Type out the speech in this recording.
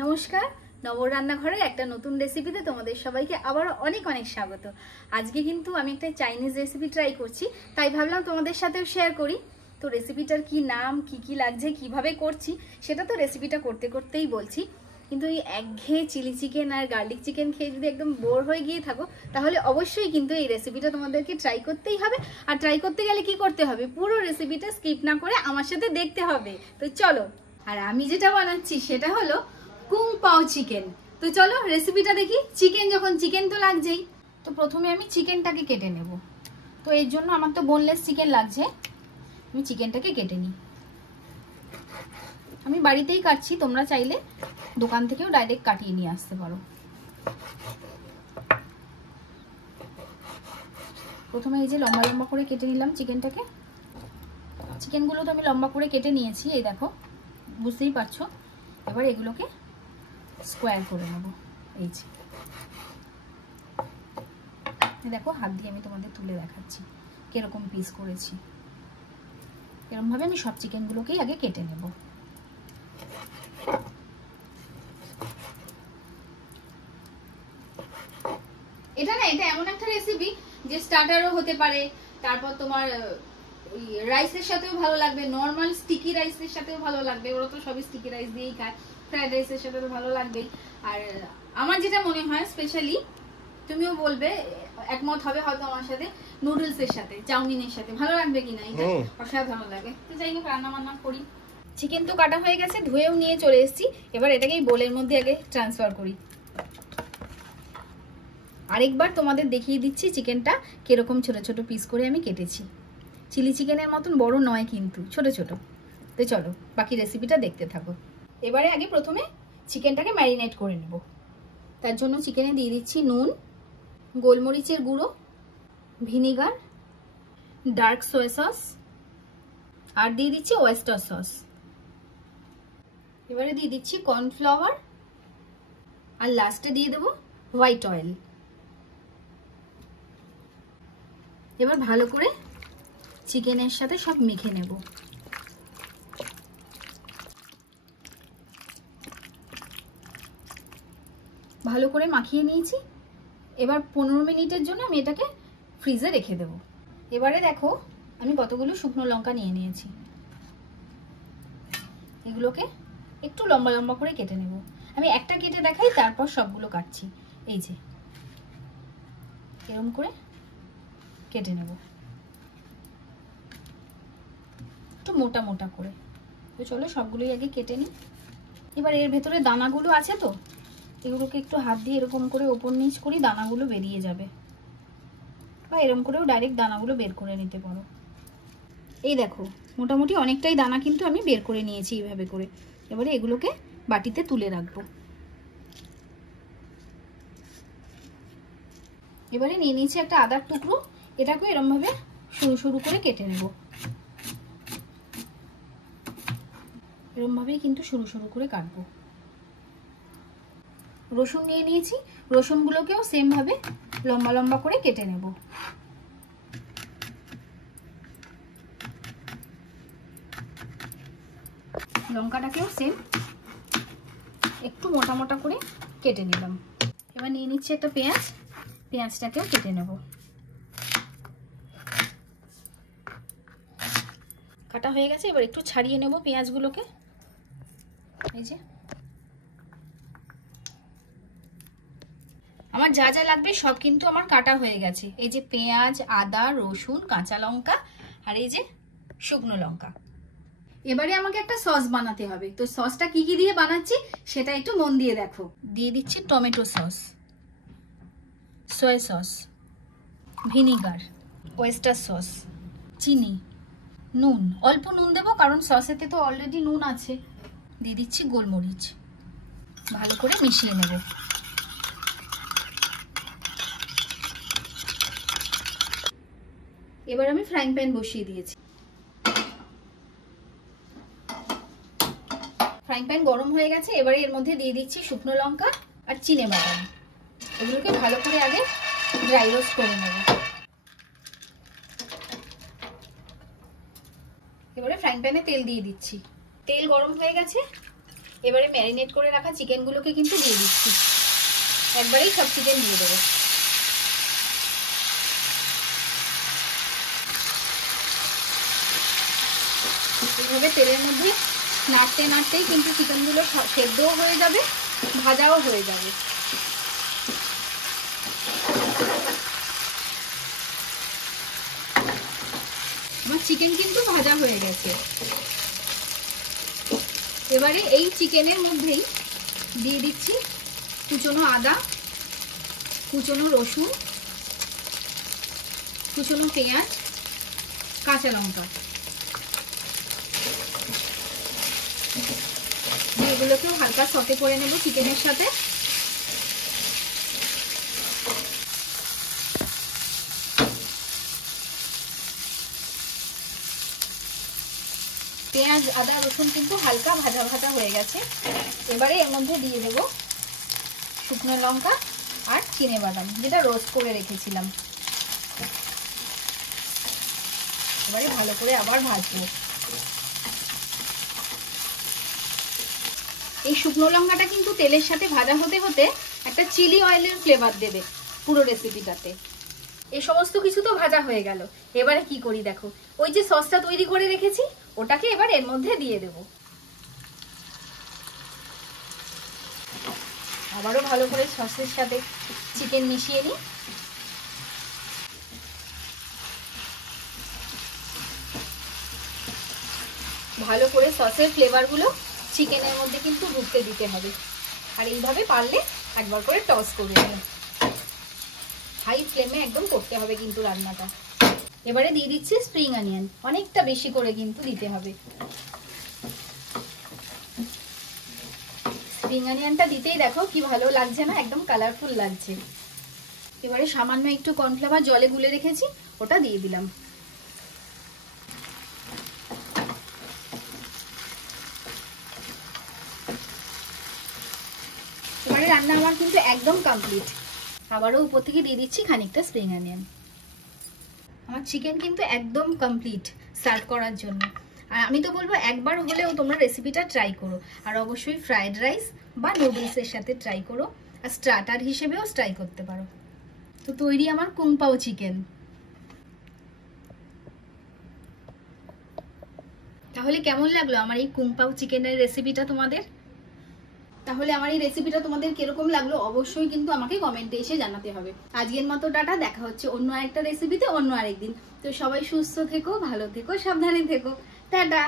নমস্কার, নবর রান্নাঘরের একটা নতুন রেসিপিতে তোমাদের সবাইকে আবার অনেক অনেক স্বাগত। আজকে কিন্তু আমি একটা চাইনিজ রেসিপি ট্রাই করছি, তাই ভাবলাম তোমাদের সাথেও শেয়ার করি। তো রেসিপিটার কি নাম, কি লাগছে, কিভাবে করছি সেটা তো রেসিপিটা করতে করতেই বলছি। কিন্তু এই একঘেয়ে চিলি চিকেন আর গার্লিক চিকেন খেয়ে যদি একদম বোর হয়ে গিয়ে থাকো, তাহলে অবশ্যই কিন্তু এই রেসিপিটা তোমাদেরকে ট্রাই করতেই হবে। আর ট্রাই করতে গেলে কি করতে হবে, পুরো রেসিপিটা স্কিপ না করে আমার সাথে দেখতে হবে। তো চলো, আর আমি যেটা বানাচ্ছি সেটা হলো কুং পাও চিকেন। তো চলো রেসিপিটা দেখি। চিকেন তো লাগছেই। তো প্রথমে আমি চিকেনটাকে কেটে নেব। তো এর জন্য আমার তো বোনলেস চিকেন লাগছে, আমি চিকেনটাকে কেটে নিই। আমি বাড়িতেই কাটছি, তোমরা চাইলে দোকান থেকেও ডাইরেক্ট কাটিয়ে নিয়ে আসতে পারো। প্রথমে এই যে লম্বা লম্বা করে কেটে নিলাম চিকেনটাকে। চিকেনগুলো তো আমি লম্বা করে কেটে নিয়েছি, এই দেখো, বুঝতেই পারছো। এবার এগুলোকে স্কোয়ার করে নেব। এই যে দেখো, হাত দিয়ে আমি তোমাদের তুলে দেখাচ্ছি কিরকম পিস করেছি। এরকম ভাবে আমি সব চিকেনগুলোকেই আগে কেটে নেব। এটা এমন একটা রেসিপি যে স্টার্টারও হতে পারে, তারপর তোমার রাইসের সাথেও ভালো লাগবে, নর্মাল স্টিকি রাইসের সাথেও ভালো লাগবে। ওরা তো সবই স্টিকি রাইস দিয়েই খায়, ফ্রাইড রাইসের সাথে তো ভালো লাগবেই। আর আমার যেটা মনে হয় স্পেশালি, তুমিও বলবে, একমত হবে হয়তো আমার সাথে, নুডলস এর সাথে, চাউমিনের সাথে ভালো লাগবে কিনা, এটা অসাধারণ লাগে। তো যাই হোক, রান্না বান্না করি। চিকেন তো কাটা হয়ে গেছে, ধুয়েও নিয়ে চলে এসেছি। এবার এটাকে বোলের মধ্যে আগে ট্রান্সফার করি। আরেকবার তোমাদের দেখিয়ে দিচ্ছি চিকেনটা কিরকম ছোট ছোট পিস করে আমি কেটেছি। চিলি চিকেনের মতন বড় নয় কিন্তু, ছোট ছোট। তো চলো বাকি রেসিপিটা দেখতে থাকো। এবারে আগে প্রথমে চিকেনটাকে ম্যারিনেট করে নেব। তার জন্য চিকেনে দিয়ে দিচ্ছি নুন, গোলমরিচের গুঁড়ো, ভিনিগার, ডার্ক সোয়া সস, আর দিয়ে দিচ্ছি ওয়েস্টার সস। এবারে দিয়ে দিচ্ছি কর্নফ্লাওয়ার, আর লাস্টে দিয়ে দেবো হোয়াইট অয়েল। এবার ভালো করে চিকেনের সাথে সব মেখে নেব। ভালো করে মাখিয়ে নিয়েছি। এবার 15 মিনিটের জন্য আমি এটাকে ফ্রিজে রেখে দেব। এবারে দেখো আমি কতগুলো শুকনো লঙ্কা নিয়ে নিয়েছি। এগুলোকে একটু লম্বা লম্বা করে কেটে নেব। আমি একটা কেটে দেখাই, তারপর সবগুলো কাটছি। এই যে এরকম করে কেটে নেব, একটু মোটা মোটা করে। তো চলো সবগুলোই আগে কেটে নিই। এবার এর ভেতরে দানাগুলো আছে, তো এগুলোকে একটু হাত দিয়ে এরকম করে ওপর নিচ করি, দানাগুলো বেরিয়ে যাবে। বা এরকম করেও ডাইরেক্ট দানাগুলো বের করে নিতে পারো। এই দেখো মোটামুটি অনেকটাই দানা কিন্তু আমি বের করে নিয়েছি এইভাবে করে। এবারে এগুলোকে বাটিতে তুলে রাখবো। এবারে নিয়ে নিয়েছি একটা আদার টুকরো, এটাকে এরকম ভাবে সরু সরু করে কেটে নেব। এরকম ভাবেই কিন্তু সরু সরু করে কাটবো। রসুন নিয়ে নিয়েছি, রসুনগুলোকেও সেম ভাবে লম্বা লম্বা করে কেটে নেব। লঙ্কাটাকেও সেম একটু মোটা মোটা করে কেটে নিলাম। এবার নিয়ে নিচ্ছি একটা পেঁয়াজ, পেঁয়াজটাকেও কেটে নেব। কাটা হয়ে গেছে, এবার একটু ছাড়িয়ে নেব পেঁয়াজগুলোকে। এই যে আমার যা যা লাগবে সব কিন্তু আমার কাটা হয়ে গেছে। এই যে পেঁয়াজ, আদা, রসুন, কাঁচা লঙ্কা, আর এই যে শুকনো লঙ্কা। এবারে আমাকে একটা সস বানাতে হবে। তো সসটা কি কি দিয়ে বানাচ্ছি সেটা একটু মন দিয়ে দেখো। দিয়ে দিচ্ছি tomato sauce, soya sauce, vinegar, oyster sauce, চিনি, নুন, অল্প নুন দেবো কারণ সসেতে তো অলরেডি নুন আছে। দিয়ে দিচ্ছি গোলমরিচ। ভালো করে মিশিয়ে নেব। এবার আমি ফ্রাইং প্যান বসিয়ে দিয়েছি। ফ্রাইং প্যান গরম হয়ে গেছে। এবারে এর মধ্যে দিয়ে দিচ্ছি শুকনো লঙ্কা আর চিনে বাদাম। এগুলোকে ভালো করে আগে ড্রাই রোস্ট করে নেব। এবারে ফ্রাইং প্যানে তেল দিয়ে দিচ্ছি। তেল গরম হয়ে গেছে, এবারে ম্যারিনেট করে রাখা চিকেনগুলোকে কিন্তু দিয়ে দিচ্ছি, একবারেই সব চিকেন দিয়ে দেবো। এইভাবে তেলের মধ্যে নাড়তে নাড়তেই কিন্তু চিকেনগুলো সেদ্ধও হয়ে যাবে, ভাজাও হয়ে যাবে। আমার চিকেন কিন্তু ভাজা হয়ে গেছে। এবারে এই চিকেনের মধ্যেই দিয়ে দিচ্ছি কুচনো আদা, কুচনো রসুন, কুচনো পেঁয়াজ, কাঁচা লঙ্কা। এগুলোকেও হালকা সটে করে নেব চিকেনের সাথে। পেঁয়াজ আদা রসুন কিন্তু হালকা ভাজা ভাজা হয়ে গেছে। এবারে এর মধ্যে দিয়ে দেব শুকনো লঙ্কা আর চিনেবাদাম, যেটা রোস্ট করে রেখেছিলাম। এবারে ভালো করে আবার ভাজবো। এই শুকনো লঙ্কাটা কিন্তু তেলের সাথে ভাজা হতে হতে একটা চিলি অয়েলের ফ্লেভার দেবে পুরো রেসিপিটাতে। এই সমস্ত কিছু তো ভাজা হয়ে গেল। এবারে কি করি দেখো, ওই যে সসটা তৈরি করে রেখেছি ওটাকে এবার এর মধ্যে দিয়ে দেব। আবারও ভালো করে সসের সাথে চিকেন মিশিয়ে নিই। ভালো করে সসের ফ্লেভারগুলো চিকেনের মধ্যে কিন্তু ঢুকতে দিতে হবে। আর এইভাবে পারলে একবার করে টস করে দিন। হাই ফ্লেমে একদম করতে হবে কিন্তু রান্নাটা। এবারে দিয়ে দিচ্ছি স্প্রিং অনিয়ন, অনেকটা বেশি করে কিন্তু দিতে হবে। স্প্রিং অনিয়নটা দিতেই দেখো কি ভালো লাগছে না, একদম কালারফুল লাগছে। এবারে সামান্য একটু কর্নফ্লাওয়ার জলে গুলে রেখেছি, ওটা দিয়ে দিলাম। এবারে রান্না আমার কিন্তু একদম কমপ্লিট। আবারও উপর থেকে দিয়ে দিচ্ছি খানিকটা স্প্রিং অনিয়ন। আমার চিকেন কিন্তু একদম কমপ্লিট সার্ভ করার জন্য। আর আমি তো বলবো একবার হলেও তোমরা রেসিপিটা ট্রাই করো। আর অবশ্যই ফ্রাইড রাইস বা নুডলসের সাথে ট্রাই করো, আর স্টার্টার হিসেবেও ট্রাই করতে পারো। তো তৈরি আমার কুং পাও চিকেন। তাহলে কেমন লাগলো আমার এই কুং পাও চিকেনের রেসিপিটা তোমাদের? তাহলে আমার এই রেসিপিটা তোমাদের কিরকম লাগলো অবশ্যই কিন্তু আমাকে কমেন্টে এসে জানাতে হবে। আজকের মতো টাটা, দেখা হচ্ছে অন্য আরেকটা রেসিপিতে অন্য আরেকদিন। তো সবাই সুস্থ থেকো, ভালো থেকো, সাবধানে থেকো। টাটা।